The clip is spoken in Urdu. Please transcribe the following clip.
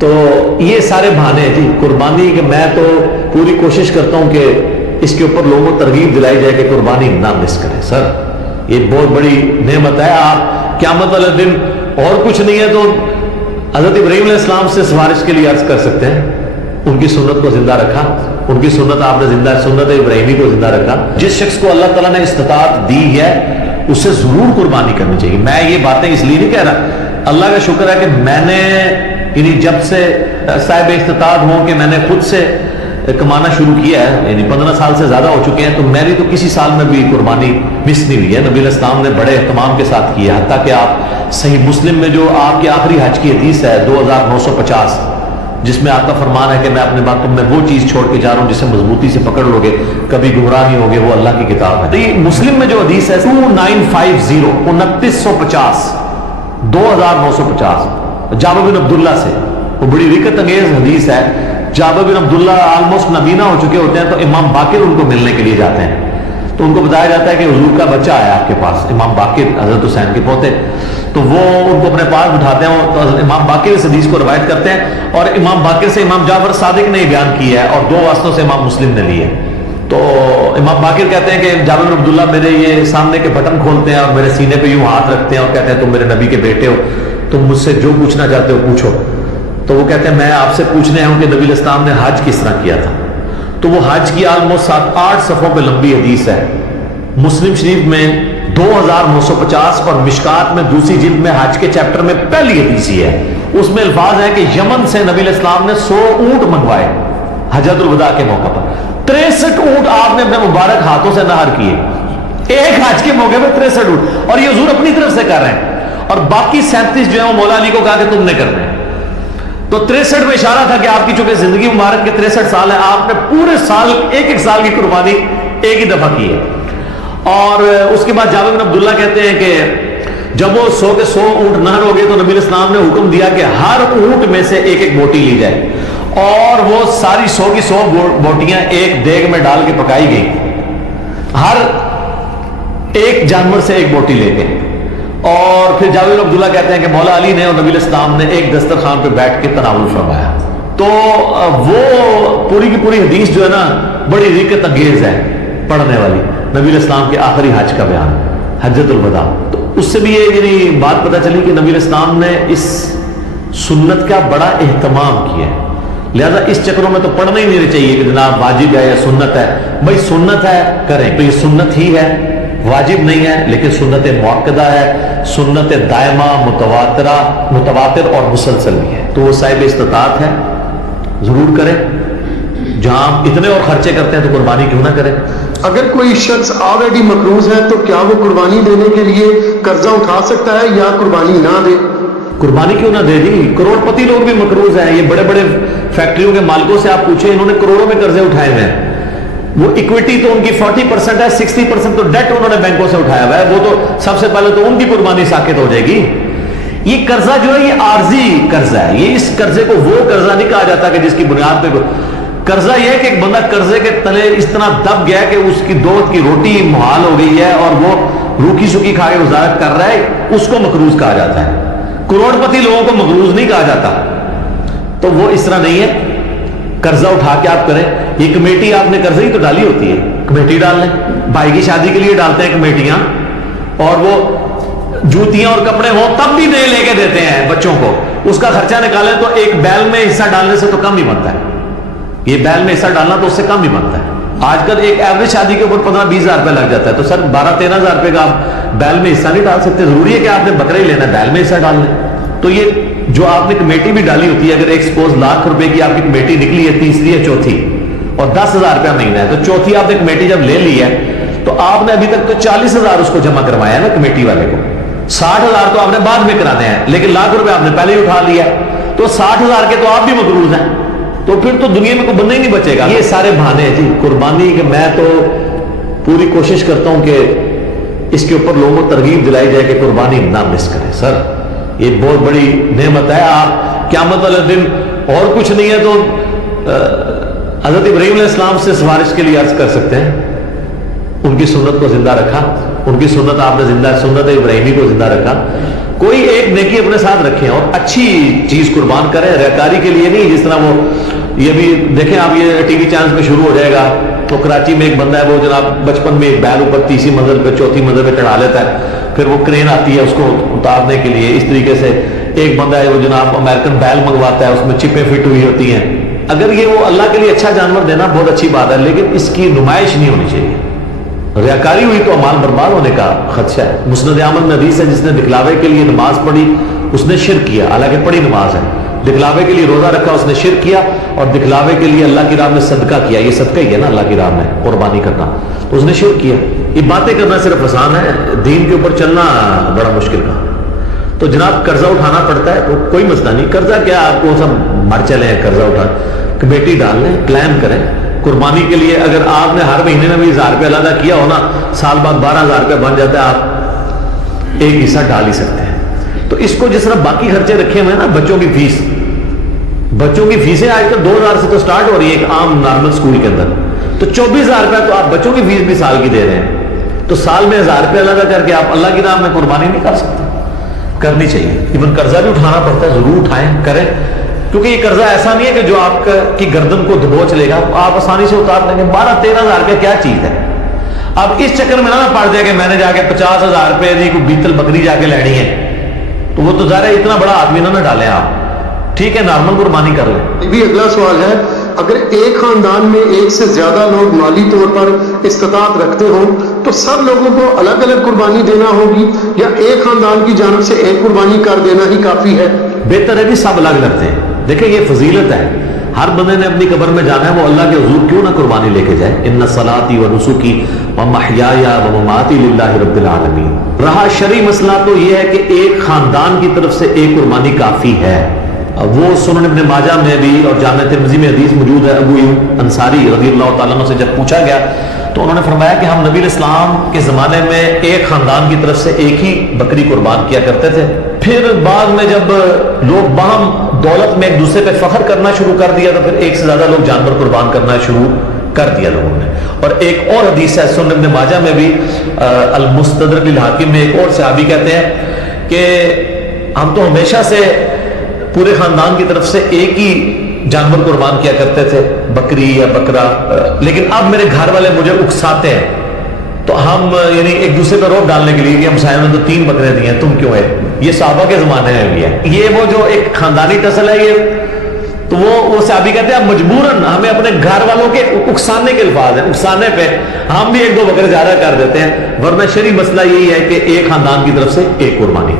تو یہ سارے بہانے ہیں جی قربانی کے، میں تو پوری کوشش کرتا ہوں کہ اس کے اوپر لوگوں کو ترغیب دلائی جائے کہ قربانی نہ مس کریں. سر یہ بہت بڑی نعمت ہے. آپ قیامت والے دن اور کچھ نہیں ہے تو حضرت ابراہیم علیہ السلام سے سفارش کے لیے عرض کر سکتے ہیں. ان کی سنت کو زندہ رکھا، ان کی سنت آپ نے زندہ، سنت ابراہیمی کو زندہ رکھا. جس شخص کو اللہ تعالیٰ نے استطاعت دی ہے اسے ضرور قربانی کرنی چاہیے. میں یہ باتیں اس لیے نہیں کہہ رہا، اللہ کا شکر ہے کہ میں نے یعنی جب سے صاحب استطاعت ہوں کہ میں نے خود سے کمانا شروع کیا ہے، یعنی 15 سال سے زیادہ ہو چکے ہیں، تو میری تو کسی سال میں بھی قربانی مس نہیں ہوئی ہے. نبی علیہ السلام نے بڑے اہتمام کے ساتھ کی ہے. حتیٰ کہ آپ صحیح مسلم میں جو آپ کے آخری حج کی حدیث ہے 2950، جس میں آپ کا فرمان ہے کہ میں اپنے باتوں میں وہ چیز چھوڑ کے جا رہا ہوں جسے مضبوطی سے پکڑ لو گے کبھی گمراہ نہیں ہوگے، وہ اللہ کی کتاب ہے. تو یہ مسلم میں جو حدیث ہے 2950 2950 2950 جابر بن عبداللہ سے، وہ بڑی رکت انگیز حدیث ہے. جابر بن عبداللہ آلموسٹ نبینا ہو چکے ہوتے ہیں تو امام باقر ان کو ملنے کے لیے جاتے ہیں. تو ان کو بتایا جاتا ہے کہ حضور کا بچہ آیا آپ کے پاس، امام باقر حضرت حسین کے پوتے. تو وہ ان کو اپنے پاس بٹھاتے ہیں تو امام باقر اس حدیث کو روایت کرتے ہیں، اور امام باقر سے امام جعفر صادق نے بیان کیا ہے، اور 2 واسطوں سے امام مسلم نے لی ہے. تو امام باقر کہتے ہیں کہ جابر بن عبداللہ میرے یہ سامنے کے بٹن کھولتے ہیں اور میرے سینے پہ یوں ہاتھ رکھتے ہیں اور کہتے ہیں تم میرے نبی کے بیٹے ہو، تم مجھ سے جو پوچھنا چاہتے ہو پوچھو. تو وہ کہتے ہیں میں آپ سے پوچھنے آیا ہوں کہ نبی علیہ السلام نے حج کس طرح کیا تھا. تو وہ حج کی آلموسٹ 7-8 صفحوں پہ لمبی حدیث ہے. مسلم شریف میں 2950 اور مشکات میں دوسری جلد میں حج کے چیپٹر میں پہلی حدیث ہی ہے. اس میں الفاظ ہے کہ یمن سے نبی علیہ السلام نے 100 اونٹ منگوائے حجۃ الوداع کے موقع پر. 63 اونٹ آپ نے اپنے مبارک ہاتھوں سے نہر کیے ایک حج کے موقع پہ. 63 اونٹ، اور یہ حضور اپنی طرف سے کر رہے ہیں، اور باقی 37 جو ہے وہ مولا علی کو کہا کہ تم نے کرنے. تو 63 میں اشارہ تھا کہ آپ کی چونکہ زندگی مبارک کے 63 سال ہے، آپ نے پورے سال ایک سال کی قربانی ایک ہی دفعہ کی ہے. اور اس کے بعد جابر بن عبداللہ کہتے ہیں کہ جب وہ 100 کے 100 اونٹ نہر ہو گئے تو نبی علیہ السلام نے حکم دیا کہ ہر اونٹ میں سے ایک ایک بوٹی لی جائے، اور وہ ساری 100 کی 100 بوٹیاں ایک دیگ میں ڈال کے پکائی گئی، ہر ایک جانور سے ایک بوٹی لے کے. اور پھر جابر بن عبداللہ کہتے ہیں کہ مولا علی نے اور نبی علیہ السلام نے ایک دسترخوان پہ بیٹھ کے تناول فرمایا. تو وہ پوری کی پوری حدیث جو ہے نا بڑی رکت انگیز ہے پڑھنے والی. نبی علیہ السلام کے آخری حج کا بیان، حجۃ الوداع. تو اس سے بھی یہ یعنی بات پتہ چلی کہ نبی علیہ السلام نے اس سنت کا بڑا اہتمام کیا ہے. لہذا اس چکروں میں تو پڑھنا ہی نہیں چاہیے کہ جناب واجب ہے یا سنت ہے. بھائی سنت ہے کریں تو یہ سنت ہی ہے، واجب نہیں ہے، لیکن سنت مؤکدہ ہے، سنت دائمہ متواتر اور مسلسل بھی ہے. تو وہ صاحب استطاعت ہے ضرور کریں. جہاں آپ اتنے اور خرچے کرتے ہیں تو قربانی کیوں نہ کریں. اگر کوئی شخص آلریڈی مقروض ہے تو کیا وہ قربانی دینے کے لیے قرضہ اٹھا سکتا ہے یا قربانی نہ دے؟ قربانی کیوں نہ دے جی. کروڑ پتی لوگ بھی مقروض ہیں. یہ بڑے بڑے فیکٹریوں کے مالکوں سے آپ پوچھیں، انہوں نے کروڑوں میں قرضے اٹھائے ہوئے ہیں. وہ اکویٹی تو ان کی 40% ہے، 60% تو ڈیٹ انہوں نے بینکوں سے اٹھایا ہوا ہے. وہ تو سب سے پہلے تو ان کی قربانی ساقط ہو جائے گی. یہ قرضہ جو ہے یہ عارضی قرضہ ہے. یہ اس قرضے کو وہ قرضہ نہیں کہا جاتا کہ جس کی بنیاد پہ قرضہ یہ ہے کہ ایک بندہ قرضے کے تلے اس طرح دب گیا کہ اس کی دو وقت کی روٹی محال ہو گئی ہے اور وہ روکھی سوکھی کھا کے گزارت کر رہا ہے، اس کو مقروض کہا جاتا ہے. کروڑ پتی لوگوں کو مقروض نہیں کہا جاتا. تو وہ اس طرح نہیں ہے. قرضہ اٹھا کے آپ کریں. یہ کمیٹی آپ نے قرضے ہی تو ڈالی ہوتی ہے، کمیٹی ڈال لیں. بھائی کی شادی کے لیے ڈالتے ہیں کمیٹیاں، اور وہ جوتیاں اور کپڑے ہوں تب بھی نئے لے کے دیتے ہیں بچوں کو. اس کا خرچہ نکالیں تو ایک بیل میں حصہ ڈالنے سے تو کم ہی بنتا ہے. یہ بیل میں حصہ ڈالنا تو اس سے کم ہی بنتا ہے. آج کل ایک ایوریج شادی کے اوپر 15-20 ہزار روپے لگ جاتا ہے. تو سر 12-13 ہزار روپے کا آپ بیل میں حصہ نہیں ڈال سکتے. ضروری ہے کہ آپ نے بکرے ہی لینا ہے، بیل میں حصہ ڈال لیں. تو یہ جو آپ نے کمیٹی بھی ڈالی ہوتی ہے، اگر ایک سپوز لاکھ روپے کی آپ کی کمیٹی نکلی ہے، تیسری یا چوتھی، اور 10,000 روپیہ مہینہ ہے، تو چوتھی آپ نے کمیٹی جب لے لی ہے تو آپ نے ابھی تک تو 40,000 اس کو جمع کروایا ہے نا کمیٹی والے کو. 60,000 تو آپ نے بعد میں کرانے ہیں، لیکن لاکھ روپے آپ نے پہلے ہی اٹھا لیا. تو 60,000 کے تو آپ بھی مقروض ہیں. تو پھر تو دنیا میں کوئی بندہ ہی نہیں بچے گا. یہ سارے بہانے ہیں جی قربانی کے. میں تو پوری کوشش کرتا ہوں کہ اس کے اوپر لوگوں کو ترغیب دلائی جائے کہ قربانی نہ مس کریں. سر یہ بہت بڑی نعمت ہے. آپ قیامت والے دن اور کچھ نہیں ہے تو حضرت ابراہیم علیہ السلام سے سفارش کے لیے عرض کر سکتے ہیں. ان کی سنت کو زندہ رکھا، ان کی سنت آپ نے زندہ، سنت ابراہیمی کو زندہ رکھا. کوئی ایک نیکی اپنے ساتھ رکھیں اور اچھی چیز قربان کریں، ریاکاری کے لیے نہیں، جس طرح وہ یہ بھی دیکھیں آپ، یہ ٹی وی چینل پہ شروع ہو جائے گا تو کراچی میں ایک بندہ ہے وہ جناب بچپن میں ایک بیل اوپر تیسری منزل پہ چوتھی منزل پہ چڑھا لیتا ہے، پھر وہ کرین آتی ہے اس کو اتارنے کے لیے، اس طریقے سے ایک بندہ ہے وہ جناب امریکن بیل منگواتا ہے، اس میں چپیں فٹ ہوئی ہوتی ہیں۔ اگر یہ وہ اللہ کے لیے اچھا جانور دینا بہت اچھی بات ہے، لیکن اس کی نمائش نہیں ہونی چاہیے۔ ریاکاری ہوئی تو اعمال برباد ہونے کا خدشہ ہے۔ مسند احمد میں حدیث ہے جس نے دکھلاوے کے لیے نماز پڑھی اس نے شرک کیا، حالانکہ پڑھی نماز ہے، دکھلاوے کے لیے روزہ رکھا اس نے شرک کیا، اور دکھلاوے کے لیے اللہ کی راہ میں صدقہ کیا، یہ صدقہ ہی ہے نا اللہ کی راہ میں قربانی کرنا، تو اس نے شرک کیا۔ یہ باتیں کرنا صرف آسان ہے، دین کے اوپر چلنا بڑا مشکل کا۔ تو جناب قرضہ اٹھانا پڑتا ہے تو کوئی مسئلہ نہیں، قرضہ کیا آپ کو سب مر چلے ہیں، قرضہ اٹھا کمیٹی ڈال لیں، کلیم کریں قربانی کے لیے۔ اگر آپ نے ہر مہینے میں بھی 1000 روپے علیحدہ کیا ہو نا، سال بعد 12,000 روپے بن جاتا ہے، آپ ایک حصہ ڈال ہی سکتے ہیں۔ تو اس کو جس طرح باقی خرچے رکھے ہوئے ہیں نا، بچوں کی فیس، بچوں کی فیسیں آج کل 2000 سے تو سٹارٹ ہو رہی ہے ایک عام نارمل اسکول کے اندر، تو 24,000 روپے تو آپ بچوں کی فیس بھی سال کی دے رہے ہیں، تو سال میں 1000 روپے علیحدہ کر کے آپ اللہ کی راہ میں قربانی نہیں کر سکتے، کرنی چاہیے۔ ایون قرضہ بھی اٹھانا پڑتا ہے، ضرور اٹھائیں، کریں، کیونکہ یہ قرضہ ایسا نہیں ہے کہ جو آپ کی گردن کو دبوچ لے گا، آپ آسانی سے اتار لیں گے۔ 12-13,000 روپے کیا چیز ہے؟ اب اس چکر میں نہ پڑ جائے کہ میں نے جا کے 50,000 روپے دی کوئی بیتل بکری جا کے لینی ہے، تو وہ تو ظاہر ہے اتنا بڑا آدمی نہ ڈالیں آپ، ٹھیک ہے نارمل قربانی کر لیں۔ یہ بھی اگلا سوال ہے، اگر ایک خاندان میں ایک سے زیادہ لوگ مالی طور پر استطاعت رکھتے ہوں تو سب لوگوں کو الگ الگ قربانی دینا ہوگی، یا ایک خاندان کی جانب سے ایک قربانی کر دینا ہی کافی ہے؟ بہتر ہے بھی سب الگ لگتے ہیں۔ دیکھیں یہ فضیلت ہے، ہر بندے نے اپنی قبر میں جانا ہے، وہ اللہ کے حضور کیوں نہ قربانی لے کے جائے۔ ان صلاتی و نسکی و محیای و مماتی للہ رب العالمین۔ رہا شرعی مسئلہ تو یہ ہے کہ ایک خاندان کی طرف سے ایک قربانی کافی ہے۔ وہ سنن ابن ماجہ میں بھی اور جامع ترمذی میں حدیث موجود ہے، ابو ایوب انصاری رضی اللہ تعالیٰ عنہ سے جب پوچھا گیا تو انہوں نے فرمایا کہ ہم نبی علیہ السلام کے زمانے میں ایک خاندان کی طرف سے ایک ہی بکری قربان کیا کرتے تھے، پھر بعد میں جب لوگ باہم دولت میں ایک دوسرے پہ فخر کرنا شروع کر دیا تو پھر ایک سے زیادہ لوگ جانور قربان کرنا شروع کر دیا لوگوں نے۔ اور ایک اور حدیث ہے سنن ابن ماجہ میں بھی، المستدرک للحاکم میں، ایک اور صحابی کہتے ہیں کہ ہم تو ہمیشہ سے پورے خاندان کی طرف سے ایک ہی جانور قربان کیا کرتے تھے، بکری یا بکرا، لیکن اب میرے گھر والے مجھے اکساتے ہیں، تو ہم یعنی ایک دوسرے پر روک ڈالنے کے لیے کہ ہم صاحب نے تو 3 بکرے دی ہیں، تم کیوں ہے؟ یہ صحابہ کے زمانے میں بھی ہے، یہ وہ جو ایک خاندانی ٹسل ہے یہ، تو وہ صحابی کہتے ہیں مجبوراً ہمیں اپنے گھر والوں کے اکسانے کے الفاظ ہیں، اکسانے پہ ہم بھی 1-2 بکرے زیادہ کر دیتے ہیں، ورنہ شرعی مسئلہ یہی ہے کہ ایک خاندان کی طرف سے ایک قربانی۔